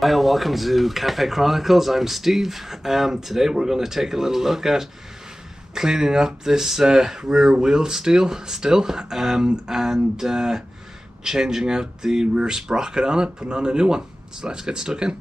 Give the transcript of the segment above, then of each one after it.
Hi and welcome to Cafe Chronicles. I'm Steve. Today we're going to take a little look at cleaning up this rear wheel still and changing out the rear sprocket on it, putting on a new one. So let's get stuck in.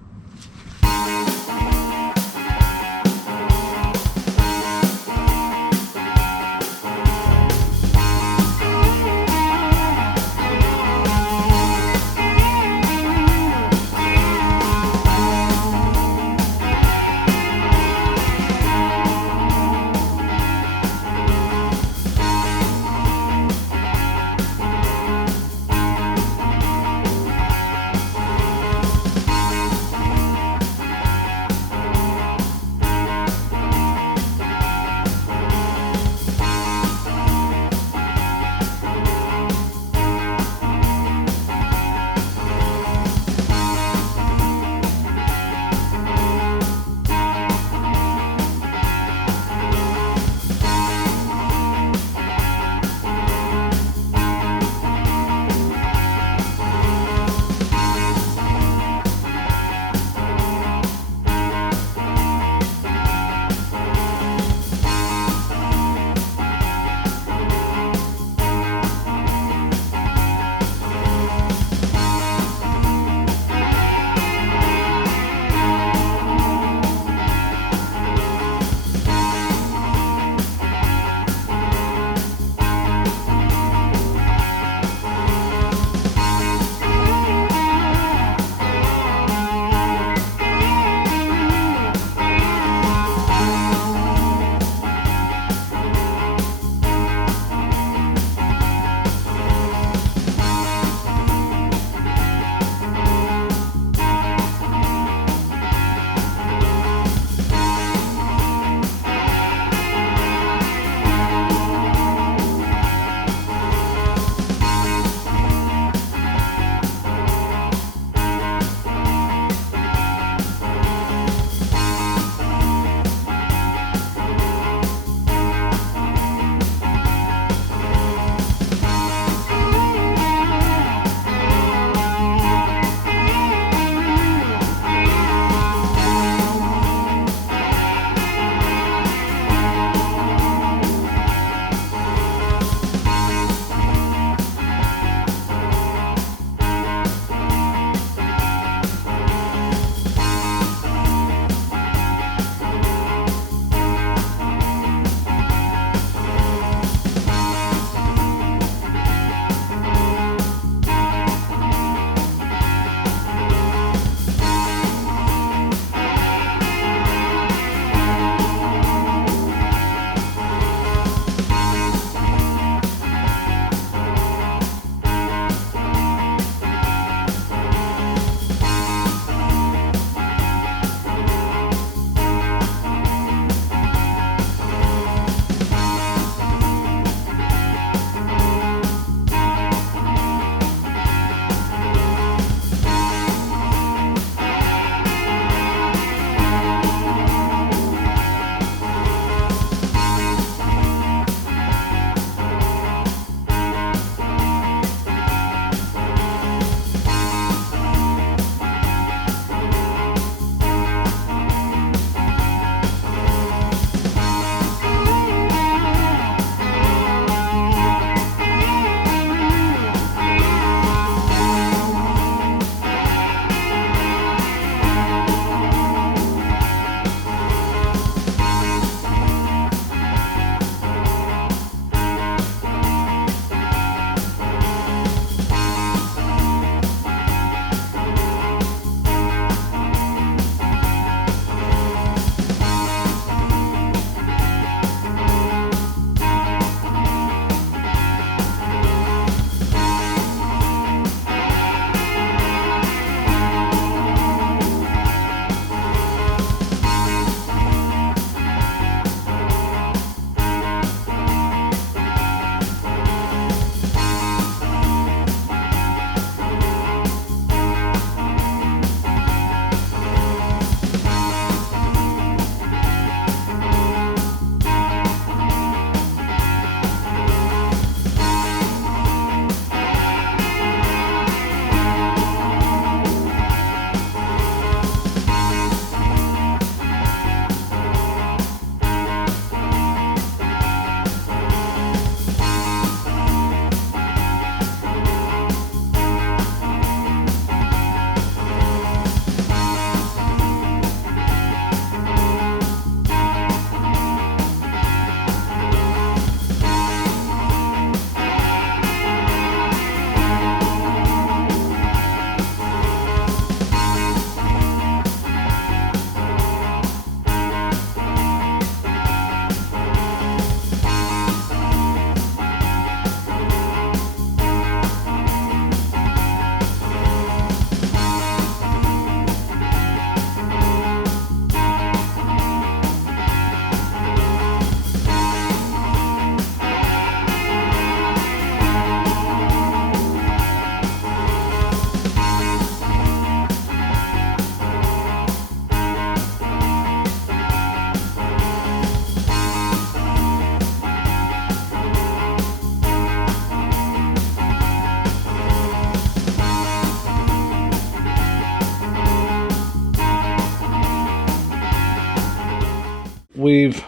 we've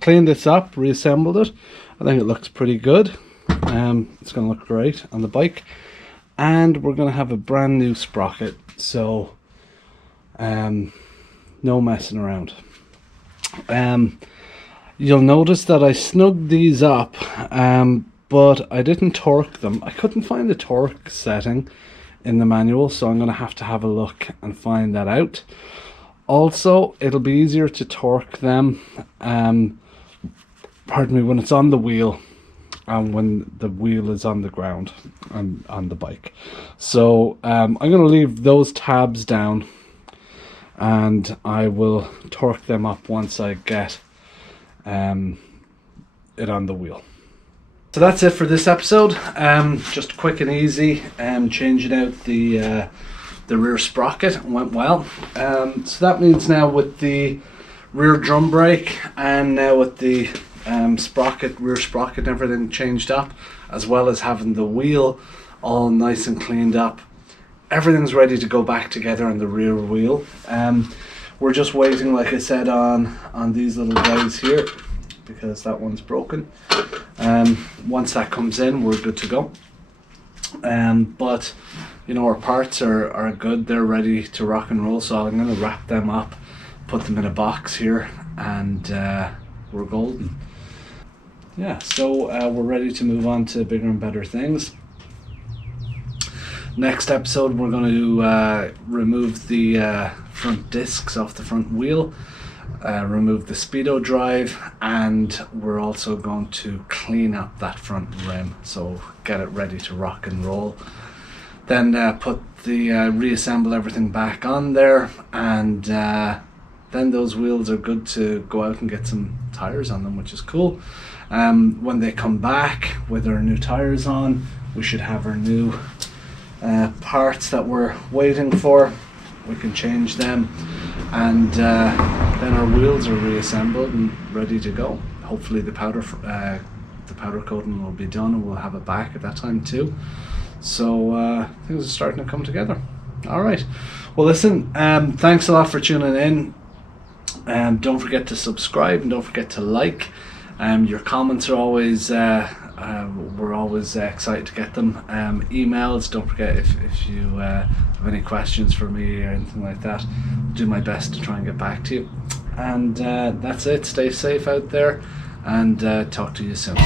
cleaned this up, reassembled it. I think it looks pretty good. It's going to look great on the bike. And we're going to have a brand new sprocket, so no messing around. You'll notice that I snugged these up, but I didn't torque them. I couldn't find the torque setting in the manual, so I'm going to have a look and find that out. Also, it'll be easier to torque them, pardon me, when it's on the wheel and when the wheel is on the ground and on the bike. So I'm going to leave those tabs down and I will torque them up once I get it on the wheel. So that's it for this episode. Just quick and easy, changing out the rear sprocket went well. So that means now with the rear drum brake and now with the rear sprocket and everything changed up, as well as having the wheel all nice and cleaned up, everything's ready to go back together on the rear wheel. We're just waiting, like I said, on these little guys here, because that one's broken. Once that comes in, we're good to go. But you know, our parts are good, they're ready to rock and roll, so I'm going to wrap them up, put them in a box here, and we're golden. Yeah, so we're ready to move on to bigger and better things. Next episode, we're going to remove the front discs off the front wheel, remove the speedo drive, and we're also going to clean up that front rim, so get it ready to rock and roll. Then reassemble everything back on there, and then those wheels are good to go out and get some tires on them, which is cool. When they come back with our new tires on, we should have our new parts that we're waiting for. We can change them, and then our wheels are reassembled and ready to go. Hopefully the powder coating will be done and we'll have it back at that time too. So things are starting to come together. All right, well listen, thanks a lot for tuning in. Don't forget to subscribe and don't forget to like. Your comments are always we're always excited to get them. Emails, don't forget, if you have any questions for me or anything like that, I'll do my best to try and get back to you. And that's it. Stay safe out there, and talk to you soon.